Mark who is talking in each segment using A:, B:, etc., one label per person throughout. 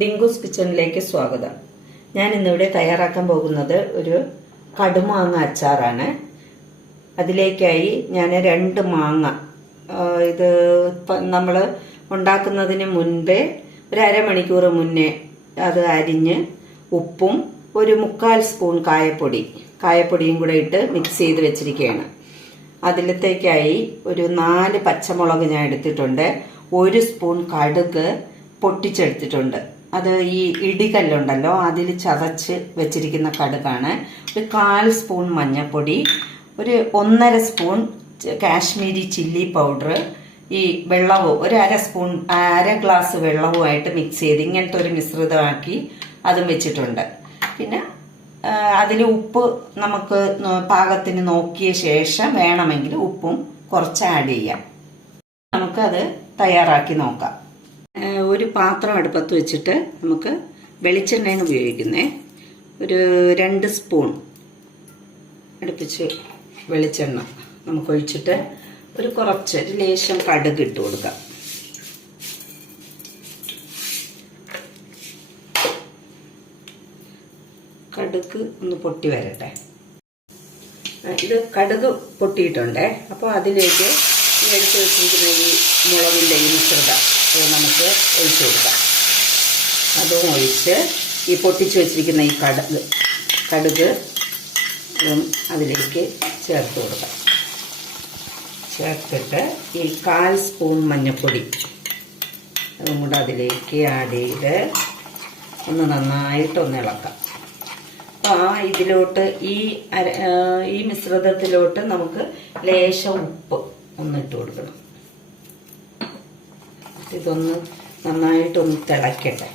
A: ഡിങ്കൂസ് കിച്ചണിലേക്ക് സ്വാഗതം. ഞാൻ ഇന്നിവിടെ തയ്യാറാക്കാൻ പോകുന്നത് ഒരു കടുമാങ്ങ അച്ചാറാണ്. അതിലേക്കായി ഞാൻ രണ്ട് മാങ്ങ ഇത് നമ്മൾ ഉണ്ടാക്കുന്നതിന് മുൻപേ ഒരു അരമണിക്കൂർ മുന്നേ അത് അരിഞ്ഞ് ഉപ്പും ഒരു മുക്കാൽ സ്പൂൺ കായപ്പൊടി കായപ്പൊടിയും കൂടെ ഇട്ട് മിക്സ് ചെയ്ത് വെച്ചിരിക്കുകയാണ്. അതിലത്തേക്കായി ഒരു നാല് പച്ചമുളക് ഞാൻ എടുത്തിട്ടുണ്ട്. ഒരു സ്പൂൺ കടുക് പൊട്ടിച്ചെടുത്തിട്ടുണ്ട്. അത് ഈ ഇടികല്ലുണ്ടല്ലോ അതിൽ ചതച്ച് വെച്ചിരിക്കുന്ന കടുകാണ്. ഒരു കാൽ സ്പൂൺ മഞ്ഞൾപ്പൊടി ഒരു ഒന്നര സ്പൂൺ കാശ്മീരി ചില്ലി പൗഡർ ഈ വെള്ളവും ഒരു അര സ്പൂൺ അര ഗ്ലാസ് വെള്ളവുമായിട്ട് മിക്സ് ചെയ്ത് ഇങ്ങനത്തെ ഒരു മിശ്രിതമാക്കി അതും വെച്ചിട്ടുണ്ട്. പിന്നെ അതിൽ ഉപ്പ് നമുക്ക് പാകത്തിന് നോക്കിയ ശേഷം വേണമെങ്കിൽ ഉപ്പും കുറച്ച് ആഡ് ചെയ്യാം. നമുക്കത് തയ്യാറാക്കി നോക്കാം. ഒരു പാത്രം അടുപ്പത്ത് വെച്ചിട്ട് നമുക്ക് വെളിച്ചെണ്ണയാണ് ഉപയോഗിക്കുന്നത് ഒരു രണ്ട് സ്പൂൺ അടുപ്പിച്ച് വെളിച്ചെണ്ണ നമുക്ക് ഒഴിച്ചിട്ട് ഒരു കുറച്ച് ഒരു ലേശം കടുക് ഇട്ട് കൊടുക്കാം. കടുക് ഒന്ന് പൊട്ടി വരട്ടെ. ഇത് കടുക് പൊട്ടിയിട്ടുണ്ടേ. അപ്പോൾ അതിലേക്ക് എടുത്ത് വെച്ചിരിക്കുന്ന ഈ മുളകിന്റെ ഈ മിശ്രിതം. നമുക്ക് ഒഴിച്ചു കൊടുക്കാം. അതും ഒഴിച്ച് ഈ പൊട്ടിച്ച് വെച്ചിരിക്കുന്ന ഈ കടുക് കടുക് അതിലേക്ക് ചേർത്ത് കൊടുക്കാം. ചേർത്തിട്ട് ഈ കാൽ സ്പൂൺ മഞ്ഞൾപ്പൊടി അതും കൂടെ അതിലേക്ക് ആഡ് ചെയ്ത് ഒന്ന് നന്നായിട്ടൊന്ന് ഇളക്കാം. അപ്പോൾ ആ ഇതിലോട്ട് ഈ ഈ മിശ്രിതത്തിലോട്ട് നമുക്ക് ലേശം ഉപ്പ് ഒന്നിട്ട് കൊടുക്കണം. ഇതൊന്ന് നന്നായിട്ടൊന്ന് തിളയ്ക്കട്ടെ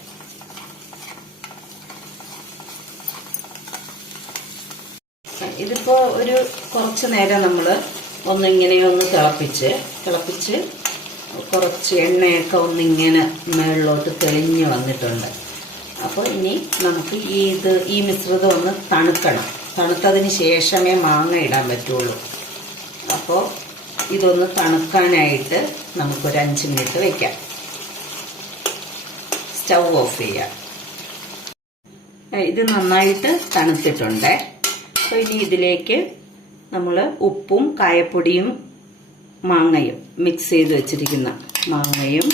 A: ഇതിപ്പോ ഒരു കുറച്ച് നേരം നമ്മൾ ഒന്നിങ്ങനെ ഒന്ന് തിളപ്പിച്ച് തിളപ്പിച്ച് കുറച്ച് എണ്ണയൊക്കെ ഒന്നിങ്ങനെ മുകളിലോട്ട് തെളിഞ്ഞ് വന്നിട്ടുണ്ട്. അപ്പോൾ ഇനി നമുക്ക് ഈ ഇത് ഈ മിശ്രിതം ഒന്ന് തണുക്കണം. തണുത്തതിന് ശേഷമേ മാങ്ങ ഇടാൻ പറ്റുള്ളൂ. അപ്പോൾ ഇതൊന്ന് തണുക്കാനായിട്ട് നമുക്കൊരു അഞ്ച് മിനിറ്റ് വയ്ക്കാം സ്റ്റൗ ഓഫ് ചെയ്യാം. ഇത് നന്നായിട്ട് തണുത്തിട്ടുണ്ട്. അപ്പോൾ ഇനി ഇതിലേക്ക് നമ്മൾ ഉപ്പും കായപ്പൊടിയും മാങ്ങയും മിക്സ് ചെയ്ത് വെച്ചിരിക്കുന്ന മാങ്ങയും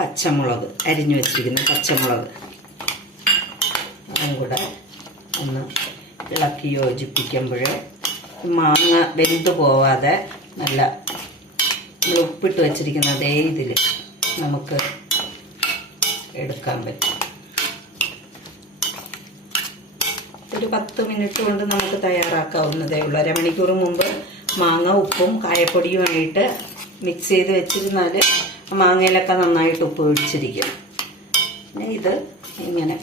A: പച്ചമുളക് അരിഞ്ഞു വെച്ചിരിക്കുന്ന പച്ചമുളക്. അതും കൂടെ ഒന്ന് ഇളക്കി യോജിപ്പിക്കുമ്പോൾ മാങ്ങ വെന്ത് പോവാതെ നല്ല നമ്മൾ ഉപ്പിട്ട് വെച്ചിരിക്കുന്ന അതേ ഇതിൽ നമുക്ക് എടുക്കാൻ പറ്റും. ഒരു പത്ത് മിനിറ്റ് കൊണ്ട് നമുക്ക് തയ്യാറാക്കാവുന്നതേ ഉള്ളൂ. അരമണിക്കൂർ മുമ്പ് മാങ്ങ ഉപ്പും കായപ്പൊടിയുമായിട്ട് മിക്സ് ചെയ്ത് വെച്ചിരുന്നാൽ മാങ്ങയിലൊക്കെ നന്നായിട്ട് ഉപ്പ് പിടിച്ചിരിക്കും. പിന്നെ ഇത് ഇങ്ങനെ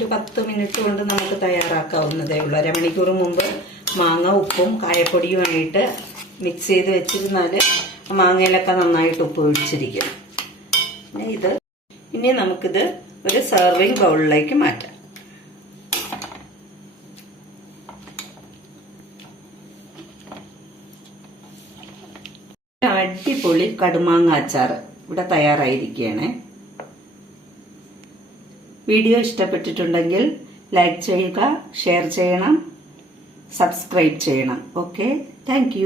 A: ഒരു പത്ത് മിനിറ്റ് കൊണ്ട് നമുക്ക് തയ്യാറാക്കാവുന്നതേ ഉള്ളൂ. അരമണിക്കൂർ മുമ്പ് മാങ്ങ ഉപ്പും കായപ്പൊടിയുമായിട്ട് മിക്സ് ചെയ്ത് വെച്ചിരുന്നാൽ മാങ്ങയിലൊക്കെ നന്നായിട്ട് ഉപ്പ് പിടിച്ചിരിക്കും പിന്നെ ഇത് ഇനി നമുക്കിത് ഒരു സെർവിങ് ബൗളിലേക്ക് മാറ്റാം. അടിപൊളി കടുമാങ്ങ അച്ചാർ ഇവിടെ തയ്യാറായിരിക്കുകയാണ്. വീഡിയോ ഇഷ്ടപ്പെട്ടിട്ടുണ്ടെങ്കിൽ ലൈക്ക് ചെയ്യുക ഷെയർ ചെയ്യണം സബ്സ്ക്രൈബ് ചെയ്യണം. Okay thank